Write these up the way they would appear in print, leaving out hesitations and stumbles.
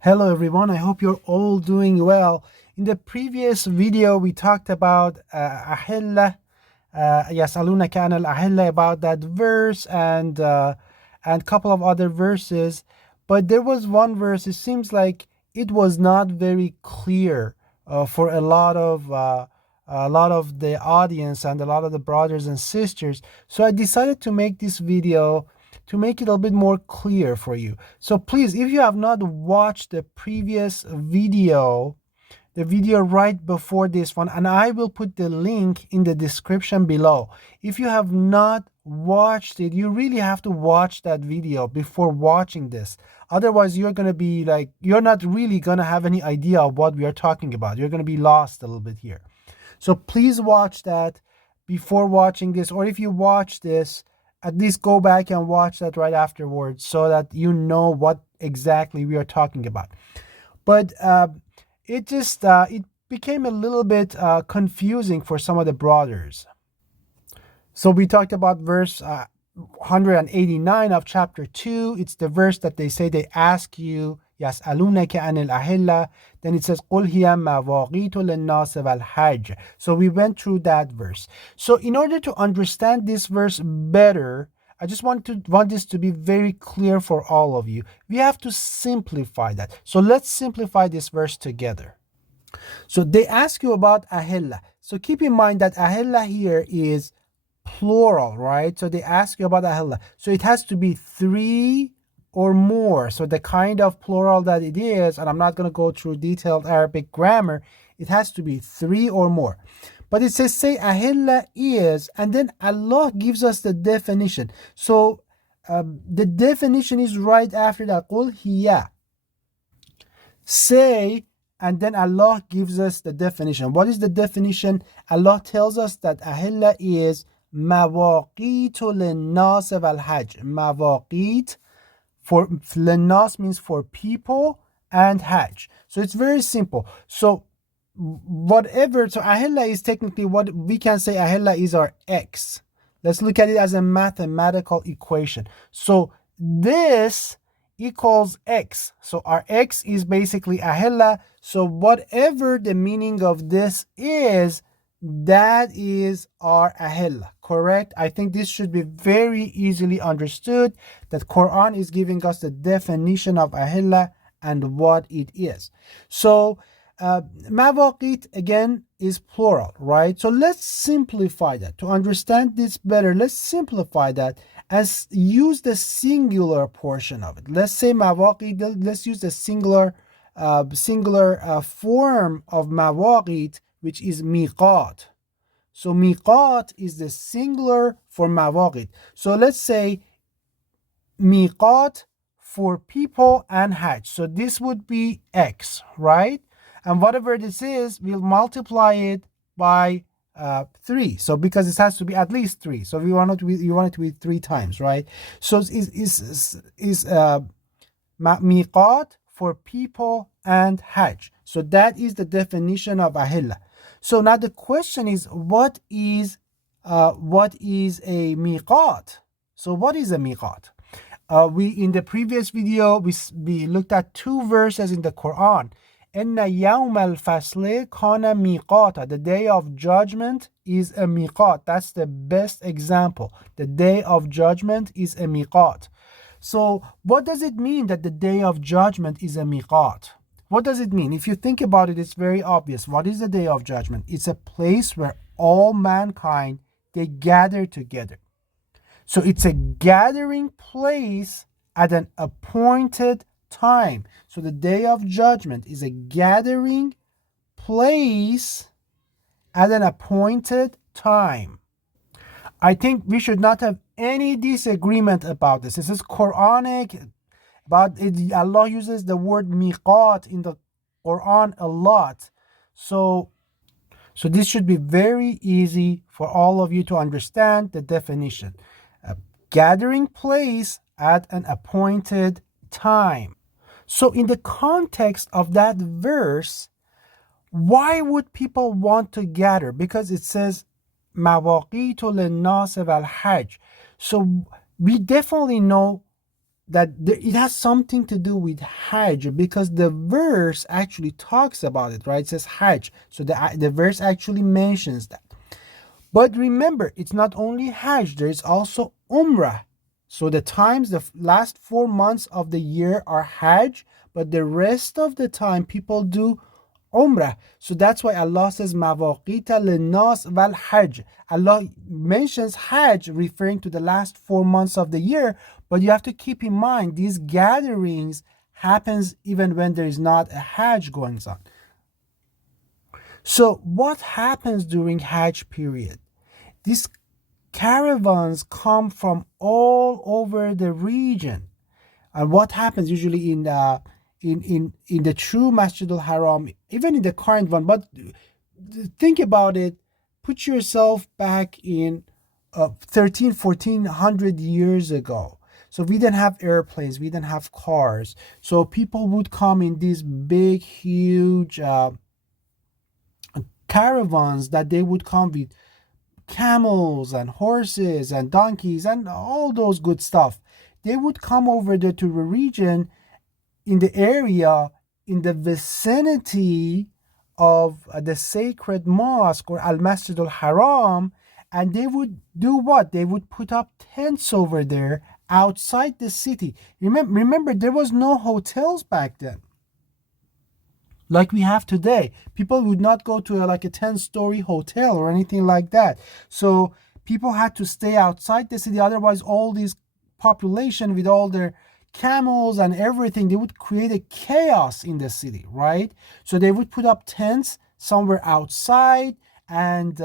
Hello everyone, I hope you're all doing well. In the previous video we talked about أهلة يسألونك عن الأهلة, about that verse and couple of other verses, but there was one verse. It seems like it was not very clear for a lot of the audience and a lot of the brothers and sisters. So I decided to make this video to make it a bit more clear for you. So please, if you have not watched the previous video, the video right before this one, and I will put the link in the description below. If you have not watched it, you really have to watch that video before watching this. Otherwise, you're going to be like, you're not really going to have any idea of what we are talking about. You're going to be lost a little bit here. So please watch that before watching this, or if you watch this, at least go back and watch that right afterwards so that you know what exactly we are talking about. But it became a little bit confusing for some of the brothers. So we talked about verse 189 of chapter 2. It's the verse that they say, they ask you, يسألونك عن الأهلة. Then it says قل هي مواقيت للناس والحج. So we went through that verse. So in order to understand this verse better, I just want this to be very clear for all of you. We have to simplify that. So let's simplify this verse together. So they ask you about AHELLAH. So keep in mind that AHELLAH here is plural, right? So they ask you about AHELLAH. So it has to be 3 or more. So the kind of plural that it is, and I'm not going to go through detailed Arabic grammar, it has to be 3 or more. But it says, say AHELLAH is, and then Allah gives us the definition. So the definition is right after that. قُلْ هِيَ. Say, and then Allah gives us the definition. What is the definition? Allah tells us that AHELLAH is مواقيت للناس والحج. مواقيت for للناس means for people, and Hajj. So it's very simple. So whatever, so AHELLAH is technically, what we can say, AHELLAH is our X. Let's look at it as a mathematical equation. So this equals X. So our X is basically AHELLAH. So whatever the meaning of this is, that is our AHELLAH, correct? I think this should be very easily understood, that Quran is giving us the definition of AHELLAH and what it is. So mawaqit again is plural, right? So let's simplify that. To understand this better, let's simplify that as use the singular portion of it. Let's say mawaqit, let's use the singular form of mawaqit, which is miqat. So miqat is the singular for mawaqit. So let's say miqat for people and Hajj. So this would be X, right? And whatever this is, we'll multiply it by 3. So because it has to be at least 3. So you want it to be 3 times, right? So is miqat for people and Hajj. So that is the definition of AHELLAH. So now the question is, what is a miqat? So what is a miqat? We in the previous video we looked at 2 verses in the Quran. Inna yawm al-fasl kana miqata. The day of judgment is a miqat. That's the best example. The day of judgment is a miqat. So what does it mean that the day of judgment is a miqat? What does it mean? If you think about it, it's very obvious. What is the day of judgment? It's a place where all mankind, they gather together. So it's a gathering place at an appointed time. So the day of judgment is a gathering place at an appointed time. I think we should not have any disagreement about this. This is Quranic, but Allah uses the word miqat in the Quran a lot. So this should be very easy for all of you to understand the definition. A gathering place at an appointed time. So in the context of that verse, why would people want to gather? Because it says مواقيت للناس والحج. So we definitely know it has something to do with Hajj, because the verse actually talks about it, right? It says Hajj. So the verse actually mentions that. But remember, it's not only Hajj, there is also Umrah. So the last 4 months of the year are Hajj, but the rest of the time people do Umrah. So that's why Allah says Mawaqita linnas wal Hajj. Allah mentions Hajj referring to the last 4 months of the year, but you have to keep in mind these gatherings happens even when there is not a Hajj going on. So what happens during Hajj period? These caravans come from all over the region. And what happens usually in the true Masjid al-Haram, even in the current one, but think about it, put yourself back in 1400 years ago. So we didn't have airplanes, we didn't have cars. So people would come in these big, huge caravans that they would come with camels and horses and donkeys and all those good stuff. They would come over there to the region, in the area, in the vicinity of the sacred mosque or al-Masjid al-Haram, and they would do what? They would put up tents over there outside the city. Remember, there was no hotels back then like we have today. People would not go to like a 10-story hotel or anything like that. So people had to stay outside the city. Otherwise, all these population with all their camels and everything, they would create a chaos in the city, right? So they would put up tents somewhere outside, and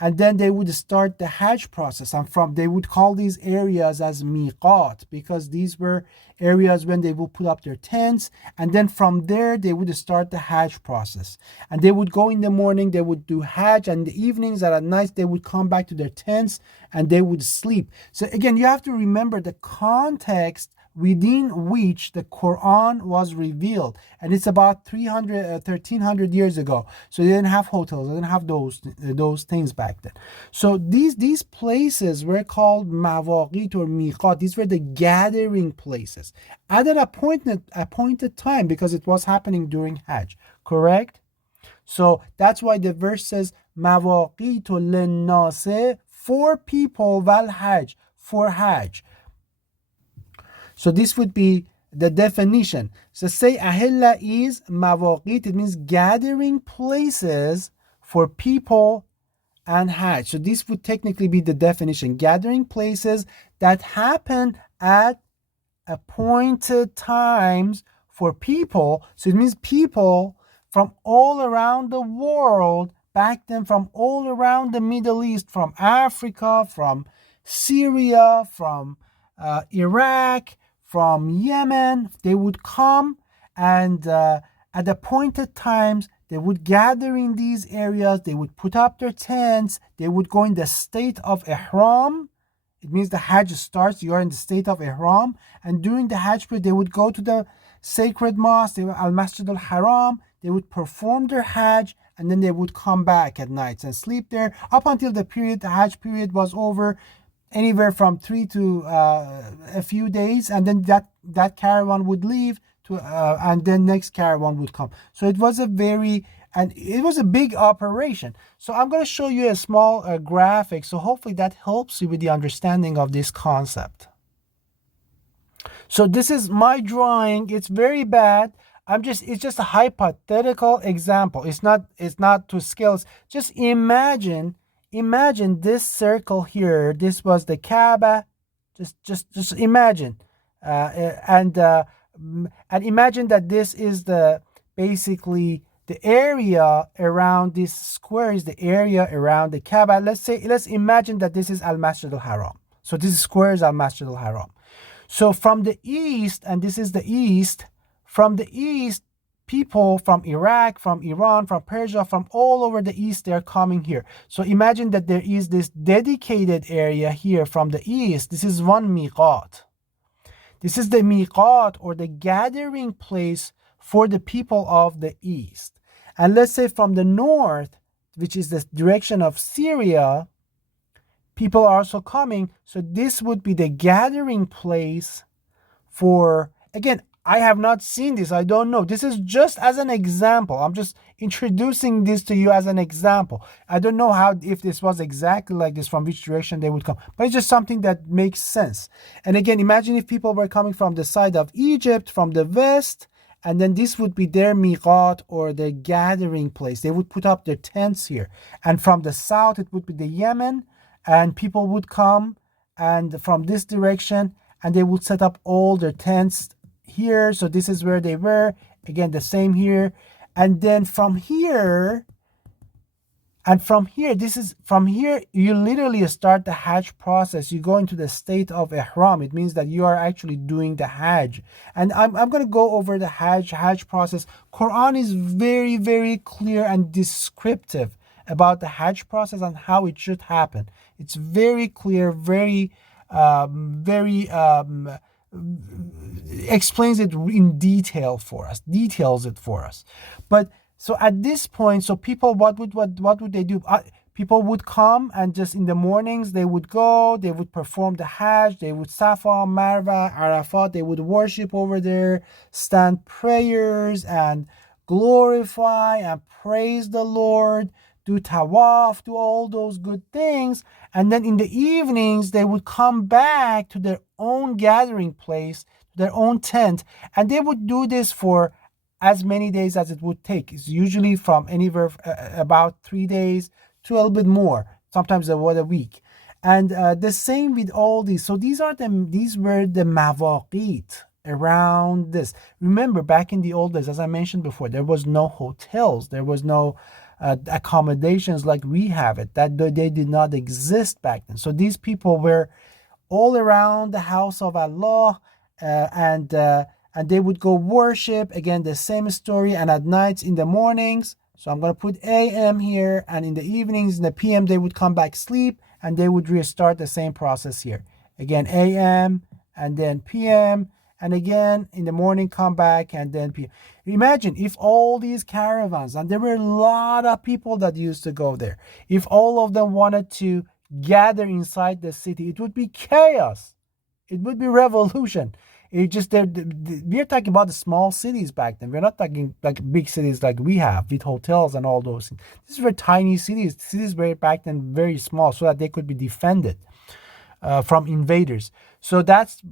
then they would start the Hajj process. And they would call these areas as miqat, because these were areas when they would put up their tents, and then from there they would start the Hajj process. And they would go in the morning, they would do Hajj, and in the evenings and at night they would come back to their tents and they would sleep. So again, you have to remember the context within which the Quran was revealed, and it's about 1300 years ago. So they didn't have hotels, they didn't have those things back then. So these places were called mawaqit or miqat. These were the gathering places at an appointed time, because it was happening during Hajj, correct? So that's why the verse says mawaqit linnase, for people, wal Hajj, for Hajj. So this would be the definition. So say AHELLAH is mawaqit, it means gathering places for people and Hajj. So this would technically be the definition: gathering places that happen at appointed times for people. So it means people from all around the world back then, from all around the Middle East, from Africa, from Syria, from Iraq, from Yemen. They would come, and at appointed times they would gather in these areas. They would put up their tents. They would go in the state of Ihram. It means the Hajj starts, you are in the state of Ihram. And during the Hajj period, they would go to the sacred mosque, al-Masjid al-Haram. They would perform their Hajj, and then they would come back at night and sleep there up until the Hajj period was over, anywhere from 3 to a few days, and then that caravan would leave and then next caravan would come. So it was a big operation. So I'm going to show you a small graphic, so hopefully that helps you with the understanding of this concept. So this is my drawing. It's very bad. It's just a hypothetical example. It's not to scale. Just imagine this circle here. This was the Kaaba. Just imagine, and imagine that this is basically the area around this square is the area around the Kaaba. Let's imagine that this is al-Masjid al-Haram. So this square is al-Masjid al-Haram. So from the east, and this is the east, from the east, people from Iraq, from Iran, from Persia, from all over the east, they're coming here. So imagine that there is this dedicated area here from the east. This is one miqat. This is the miqat, or the gathering place for the people of the east. And let's say from the north, which is the direction of Syria, people are also coming. So this would be the gathering place for, again, I have not seen this. I don't know. This is just as an example. I'm just introducing this to you as an example. I don't know how, if this was exactly like this, from which direction they would come, but it's just something that makes sense. And again, imagine if people were coming from the side of Egypt, from the west, and then this would be their miqat, or their gathering place. They would put up their tents here. And from the south, it would be the Yemen, and people would come and from this direction, and they would set up all their tents here. So this is where they were. Again, the same here. And then from here, from here, you literally start the Hajj process. You go into the state of Ihram. It means that you are actually doing the Hajj. And I'm going to go over the Hajj process. Quran is very, very clear and descriptive about the Hajj process and how it should happen. It's very clear, very explains it in detail for us, details it for us. But so at this point, so people, what would they do? People would come, and just in the mornings they would go, they would perform the Hajj, they would Safa, Marwa, Arafat, they would worship over there, stand prayers and glorify and praise the Lord, do tawaf, do all those good things. And then in the evenings, they would come back to their own gathering place, their own tent, and they would do this for as many days as it would take. It's usually from anywhere about 3 days to a little bit more, sometimes about a week. And the same with all these. So these were the mawaqit around this. Remember, back in the old days, as I mentioned before, there was no hotels, there was no accommodations like we have it. That they did not exist back then. So these people were all around the house of Allah, and they would go worship. Again, the same story. And at nights, in the mornings, so I'm going to put AM here, and in the evenings, in the PM, they would come back, sleep, and they would restart the same process here. Again, AM, and then PM, and again in the morning come back, and then PM. Imagine if all these caravans, and there were a lot of people that used to go there, if all of them wanted to gather inside the city, it would be chaos. It would be revolution. It just, we're talking about the small cities back then. We're not talking like big cities like we have with hotels and all those things. These were tiny cities. Cities were back then very small, so that they could be defended from invaders. So that's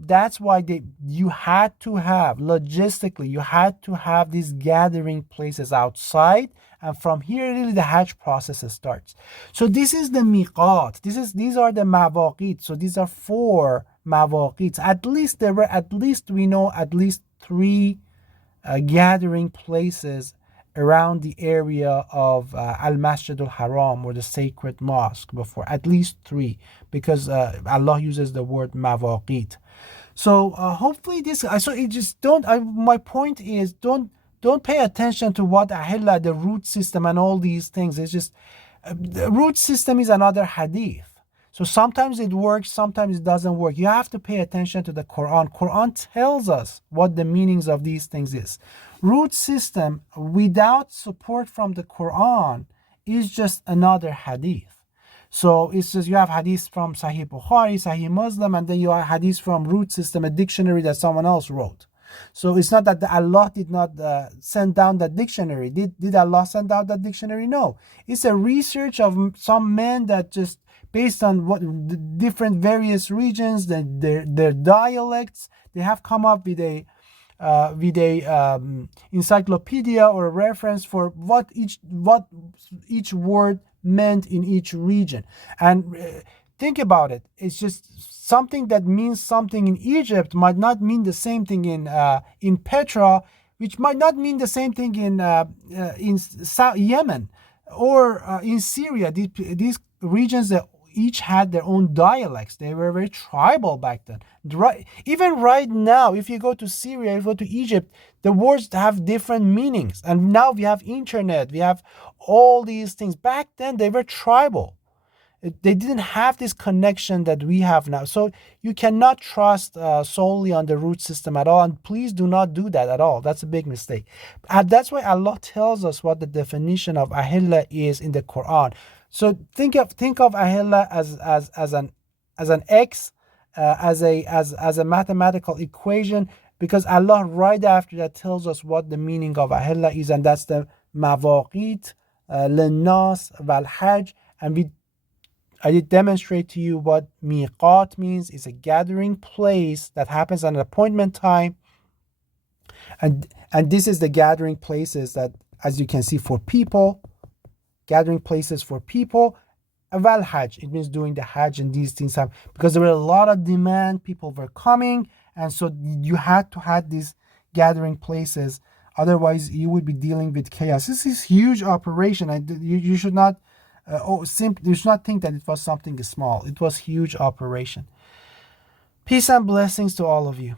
why you had to have, logistically, you had to have these gathering places outside, and from here really the Hajj process starts. So this is the miqat. These are the mawaqit. So these are 4 mawaqits. At least we know at least 3 gathering places around the area of Al-Masjid al-Haram, or the sacred mosque, before. At least 3, because Allah uses the word mawaqit. So hopefully this, so it just don't, my point is, don't pay attention to what AHELLAH, the root system and all these things. It's just, the root system is another hadith. So sometimes it works, sometimes it doesn't work. You have to pay attention to the Quran. Quran tells us what the meanings of these things is. Root system without support from the Quran is just another hadith. So it's just, you have hadith from Sahih Bukhari, Sahih Muslim, and then you have hadith from root system, a dictionary that someone else wrote. So it's not that Allah did not send down that dictionary. Did Allah send out that dictionary? No. It's a research of some men that just, based on what the different various regions, their dialects, they have come up with a encyclopedia or a reference for what each word meant in each region. And think about it. It's just something that means something in Egypt might not mean the same thing in Petra, which might not mean the same thing in Yemen or in Syria. These regions that each had their own dialects. They were very tribal back then. Even right now, if you go to Syria, if you go to Egypt, the words have different meanings. And now we have internet, we have all these things. Back then, they were tribal. They didn't have this connection that we have now. So you cannot trust solely on the root system at all. And please do not do that at all. That's a big mistake. And that's why Allah tells us what the definition of AHELLAH is in the Quran. So think of AHELLAH as an X, as a mathematical equation, because Allah right after that tells us what the meaning of ahillah is, and that's the mawaqit linnas wal hajj. And I did demonstrate to you what miqat means. It's a gathering place that happens at an appointment time. And this is the gathering places that, as you can see, for people, gathering places for people. Wal hajj, it means doing the hajj, and these things have, because there were a lot of demand, people were coming, and so you had to have these gathering places. Otherwise, you would be dealing with chaos. This is huge operation, and you should not you should not think that it was something small. It was huge operation. Peace and blessings to all of you.